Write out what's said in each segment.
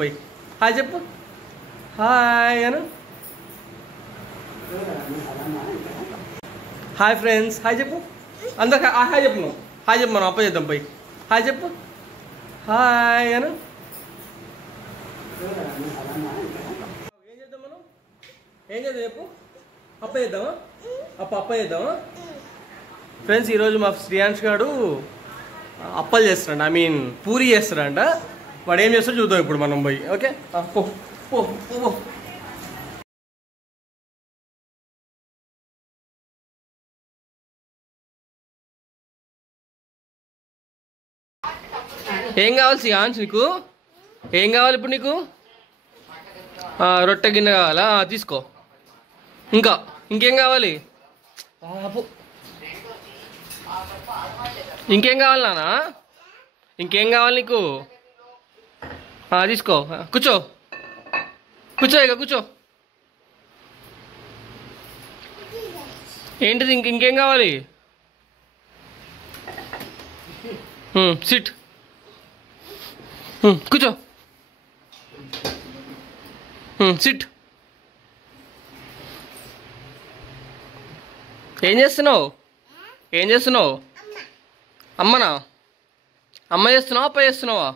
పోయి హాయ్ చెప్పు, హాయ్ అను. Hi friends, hi చెప్పు. అందరు హాయ్ చెప్పు. నువ్వు హాయ్ చెప్పు, మనం అప్ప చేద్దాం పోయి. హాయ్ చెప్పు, హాయ్ అను. ఏం చేద్దాం మనం, ఏం చేద్దాం చెప్పు. అప్ప చేద్దామా, అప్ప చేద్దామా. ఫ్రెండ్స్, ఈరోజు మా శ్రీయాంష్ గారు అప్పలు చేస్తారంట, ఐ మీన్ పూరి చేస్తారంట. వాడు ఏం చేస్తాడో చూద్దాం ఇప్పుడు మనం పోయి. ఓకే, పో పో పో. ఏం కావాలి శ్రీయాంష్ నీకు, ఏం కావాలి ఇప్పుడు నీకు? రొట్టె గిన్నె కావాలా, తీసుకో. ఇంకేం కావాలి? ఇంకేం కావాలి నాన్న, ఇంకేం కావాలి నీకు? తీసుకో, కూర్చో ఇక కూర్చో. ఏంటిది, ఇంకేం కావాలి? సిట్, కూర్చో, సిట్. ఏం చేస్తున్నావు? అమ్మనా? అమ్మ చేస్తున్నావా, అప్ప చేస్తున్నావా?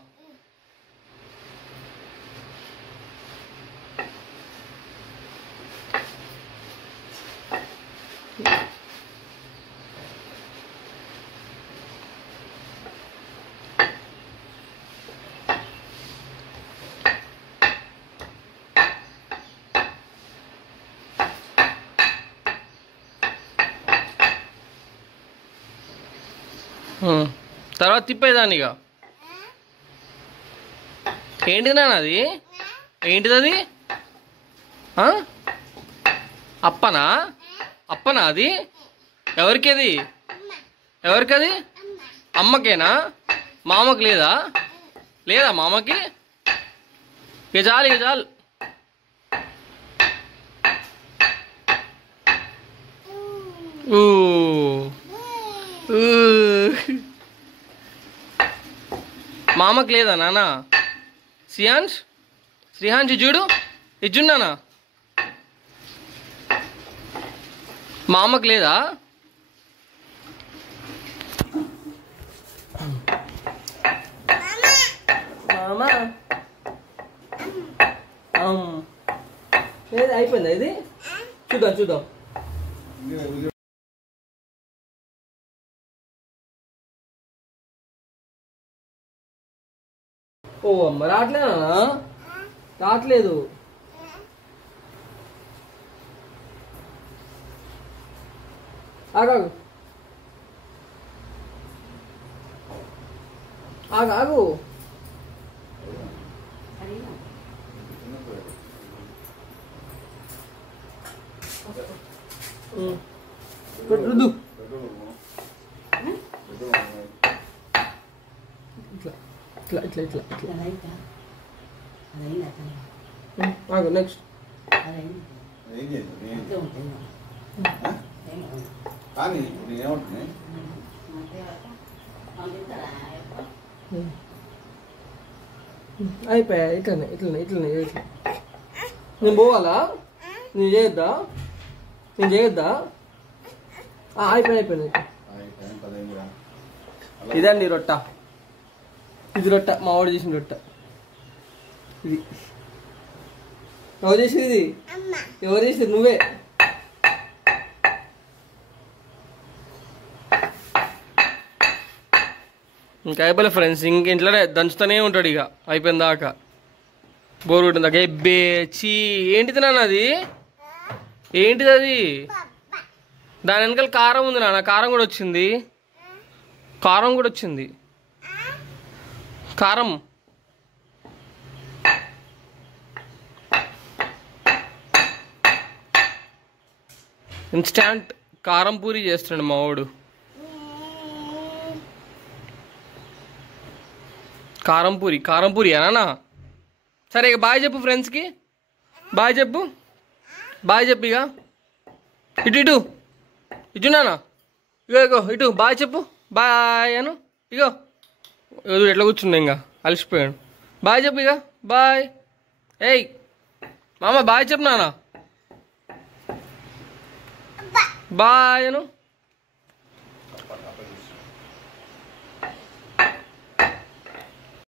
తర్వాత తిప్పేదాన్ని ఇక. ఏంటిది నాన్న అది, ఏంటిది అది? అప్పనా అది? ఎవరికది? అమ్మకేనా? మామకి లేదా మామకి? ఇక చాలు. మామకి లేదా నాన్న? శ్రీహాన్స్ చూడు, ఇజ్జున్నానా? మామకి లేదా? అయిపోయిందా ఇది? చూద్దాం. ఓ అమ్మ, రావట్లేదు. ఆగాగు. రుద్దు. ఇట్లా నెక్స్ట్. అయిపోయా. ఇట్లనే. నేను పోవాలా? నేను చేయొద్దా? అయిపోయింది. ఇదండి రొట్ట. ఇది రొట్ట, మా వాడు చేసిన రొట్ట. ఇది ఎవరు చేసేది? ఎవరు చేసేది? నువ్వే. ఇంకా అయిపోలే ఫ్రెండ్స్, ఇంట్లోనే దంచుతూనే ఉంటాడు ఇక అయిపోయిన దాకా. బోర్ కొట్టిన దాకా. చీ, ఏంటిది నాన్న అది? ఏంటిది అది? దాని వెనకాల కారం ఉంది నాన్న. కారం కూడా వచ్చింది. కారం. ఇన్స్టాంట్ కారం పూరి చేస్తున్నాడు మా వాడు. కారం పూరి అనా? సరే, ఇక బాయ్ చెప్పు ఫ్రెండ్స్కి. బాయ్ చెప్పు ఇక. ఇటు నానా, ఇగో ఇటు బాయ్ చెప్పు. బాయ్ అను. ఇగో ఎట్లా కూర్చున్నా, ఇంకా అలసిపోయాడు. బాయ్ చెప్పు ఇక. బాయ్. ఏయ్ మామ బాయ్ చెప్పు నాన్న. బాయ్ అను.